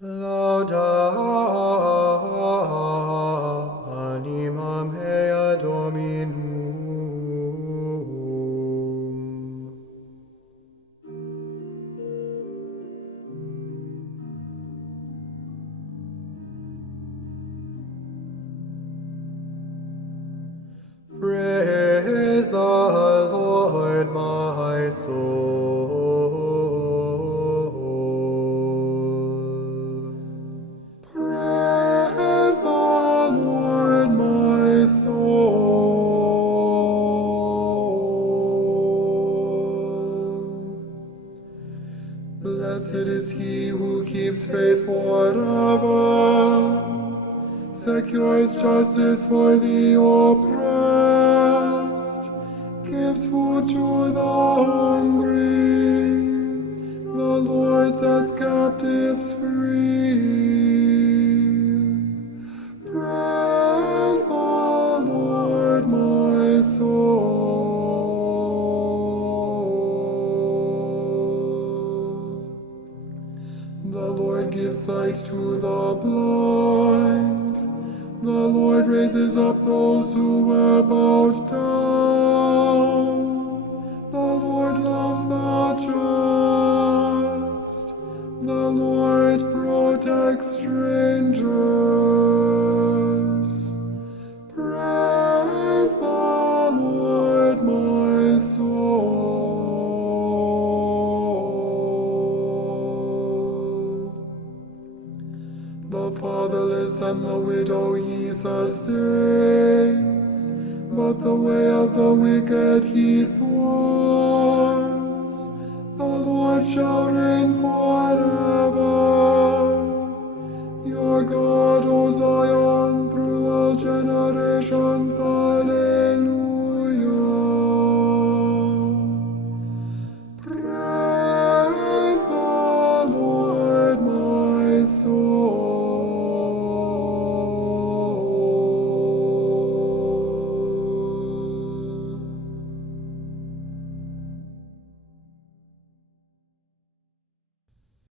Lauda anima mea Dominum. Praise the Lord, my soul. Praise the Lord, my soul. Blessed is he who keeps faith forever, secures justice for the oppressed, gives food to the hungry. The Lord sets captives free. Praise the Lord, my soul. The Lord gives sight to the blind. The Lord raises up those who were bowed down. The Lord loves the just. The Lord protects strangers. Praise the Lord, my soul. The fatherless and the widow he sustains, but the way of the wicked he thwarts.